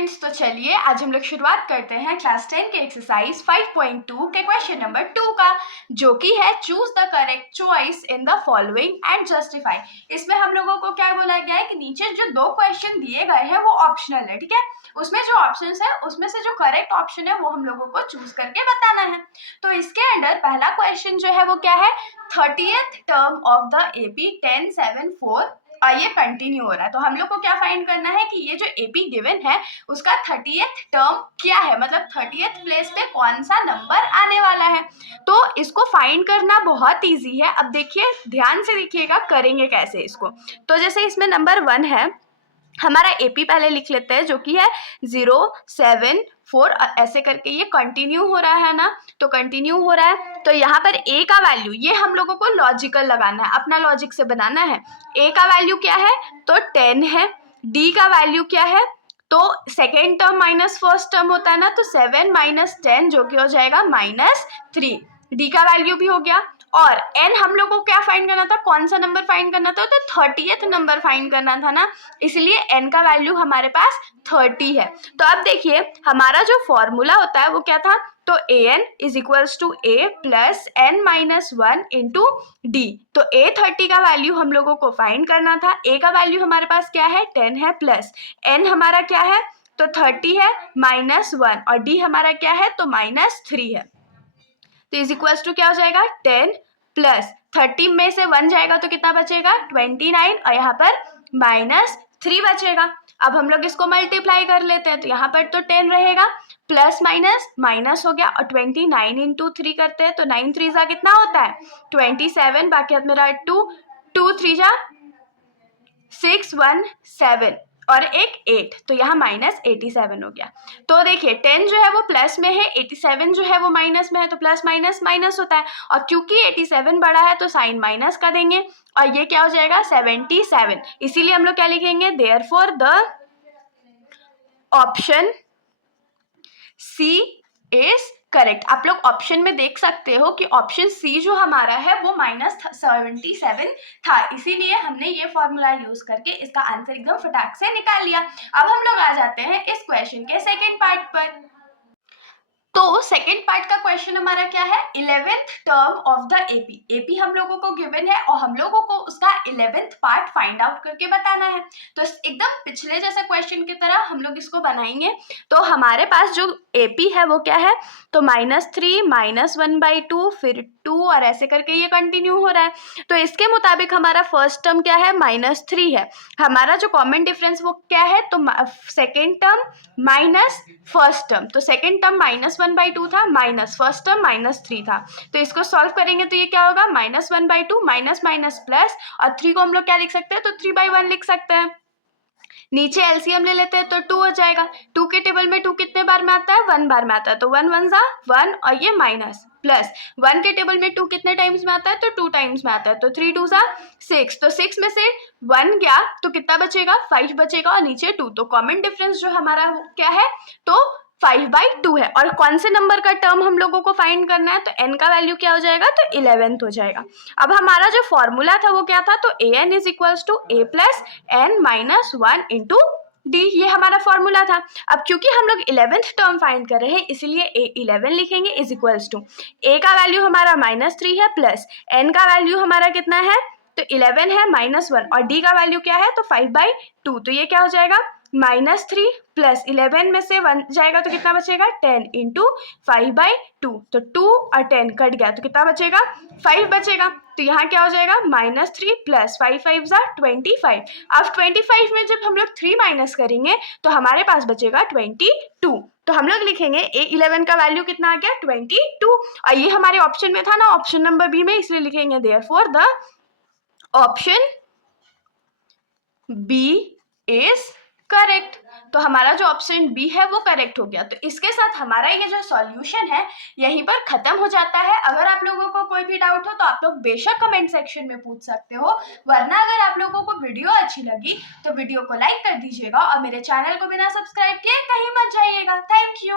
Students, तो चलिए आज हम लोग शुरुआत करते हैं क्लास 10 के एक्सरसाइज 5.2 के क्वेश्चन नंबर 2 का, जो कि है choose the correct choice in the following and justify. इसमें हम लोगों को क्या बोला गया है कि नीचे जो दो क्वेश्चन दिए गए हैं वो ऑप्शनल है, ठीक है। उसमें जो ऑप्शंस है उसमें से जो करेक्ट ऑप्शन है वो हम लोगों को चूज करके बताना है। तो इसके अंडर पहला क्वेश्चन जो है वो क्या है, 30th term of the AP 1074 और ये कंटिन्यू हो रहा है। तो हम लोग को क्या फाइंड करना है कि ये जो एपी गिवन है उसका 30th टर्म क्या है, मतलब 30th प्लेस पे कौन सा नंबर आने वाला है। तो इसको फाइंड करना बहुत इजी है। अब देखिए, ध्यान से देखिएगा करेंगे कैसे इसको। तो जैसे इसमें नंबर 1 है, हमारा एपी पहले लिख लेते हैं जो कि है 074, ऐसे करके ये कंटिन्यू हो रहा है ना, तो कंटिन्यू हो रहा है। तो यहाँ पर ए का वैल्यू ये हम लोगों को लॉजिकल लगाना है, अपना लॉजिक से बनाना है। ए का वैल्यू क्या है, तो 10 है। डी का वैल्यू क्या है, तो second term minus first term होता है ना, तो 7 माइनस 10 जो कि हो जाएगा -3। डी का वैल्यू भी हो गया। और एन हम लोग को क्या फाइंड करना था, कौन सा नंबर फाइंड करना था, तो 30th नंबर फाइंड करना था ना, इसलिए एन का वैल्यू हमारे पास 30 है। तो अब देखिए हमारा जो फॉर्मूला होता है वो क्या था, तो A N is equals to A plus N minus 1 into D. तो ए 30 का वैल्यू हम लोगों को फाइंड करना था। ए का वैल्यू हमारे पास क्या है, 10 है, प्लस एन हमारा क्या है, तो 30 है, -1, और डी हमारा क्या है, तो -3 है। तो इज इक्वल्स टू क्या हो जाएगा, 10 प्लस 30 में से 1 जाएगा तो कितना बचेगा, 29, और यहाँ पर -3 बचेगा। अब हम लोग इसको मल्टीप्लाई कर लेते हैं, तो यहाँ पर तो 10 रहेगा, प्लस माइनस माइनस हो गया, और 29 इंटू 3 करते हैं तो 9 3 जा कितना होता है, 27, बाकी हाथ में रहा 2, 2 3 जा 6 1 7 और एक 8, तो यहाँ -87 हो गया। तो देखिए 10 जो है वो प्लस में है, 87 जो है वो माइनस में है, तो प्लस माइनस माइनस होता है, और क्योंकि 87 बड़ा है तो साइन माइनस का देंगे, और ये क्या हो जाएगा 77। इसीलिए हम लोग क्या लिखेंगे, therefore the option C is correct. आप लोग ऑप्शन में देख सकते हो कि ऑप्शन सी जो हमारा है वो -77 था, इसीलिए हमने ये फॉर्मूला यूज करके इसका आंसर एकदम फटाक से निकाल लिया। अब हम लोग आ जाते हैं इस क्वेश्चन के सेकेंड पार्ट पर। तो सेकेंड पार्ट का क्वेश्चन हमारा क्या है, 11th term of the AP. AP हम लोगों को गिवन है और हम लोगों को उसका 11th पार्ट फाइंड आउट करके बताना है। तो एकदम पिछले जैसे क्वेश्चन की तरह हम लोग इसको बनाएंगे। तो हमारे पास जो एपी है वो क्या है, तो -3 -1/2 फिर 2 और ऐसे करके ये कंटिन्यू हो रहा है। तो इसके मुताबिक हमारा फर्स्ट टर्म क्या है, -3 है। हमारा जो कॉमन डिफरेंस वो क्या है, तो second term minus first term, तो सेकेंड टर्म -1/2 था, माइनस फर्स्ट टर्म -3 था। तो इसको सॉल्व करेंगे तो ये क्या होगा, -1/2 माइनस माइनस प्लस, और 3 को हम लोग क्या लिख सकते हैं, तो 3/1 लिख सकते हैं। नीचे एलसीएम ले लेते हैं तो 2 हो जाएगा। 2 के टेबल में 2 कितने बार में आता है, 1 बार में आता है, तो 1 1 जा 1, और ये माइनस प्लस 1 के टेबल में 2 कितने टाइम्स में आता है, तो 2 टाइम्स में आता है, तो 3 2 जा 6, तो 6 में से 1 गया तो कितना बचेगा, 5 बचेगा, और नीचे 2। तो कॉमन डिफरेंस जो हमारा क्या है, तो 5/2 है। और कौन से नंबर का टर्म हम लोगों को फाइंड करना है, तो n का वैल्यू क्या हो जाएगा, तो 11th हो जाएगा। अब हमारा जो फॉर्मूला था वो क्या था, तो an is equals to a plus n minus 1 into D, ये हमारा फॉर्मूला था। अब क्योंकि हम लोग 11th टर्म फाइंड कर रहे हैं इसलिए a11 लिखेंगे इज इक्वल्स टू a का वैल्यू हमारा -3 है, प्लस n का वैल्यू हमारा कितना है, तो 11 है, -1, और d का वैल्यू क्या है, तो 5/2। तो ये क्या हो जाएगा, -3 प्लस 11 में से 1 जाएगा तो कितना बचेगा, 10 इंटू 5/2, तो 2 और 10 कट गया तो कितना बचेगा, 5 बचेगा। तो यहाँ क्या हो जाएगा, -3 प्लस 5 5 जा 25। अब 25 में जब हम लोग 3 माइनस करेंगे तो हमारे पास बचेगा 22। तो हम लोग लिखेंगे a11 का वैल्यू कितना आ गया, 22, और ये हमारे ऑप्शन में था ना, ऑप्शन नंबर बी में, इसलिए लिखेंगे therefore the option B is correct. तो हमारा जो ऑप्शन बी है वो करेक्ट हो गया। तो इसके साथ हमारा ये जो सॉल्यूशन है यहीं पर खत्म हो जाता है। अगर आप लोगों को कोई भी डाउट हो तो आप लोग बेशक कमेंट सेक्शन में पूछ सकते हो, वरना अगर आप लोगों को वीडियो अच्छी लगी तो वीडियो को लाइक कर दीजिएगा और मेरे चैनल को बिना सब्सक्राइब किए कहीं मत जाइएगा। Thank you.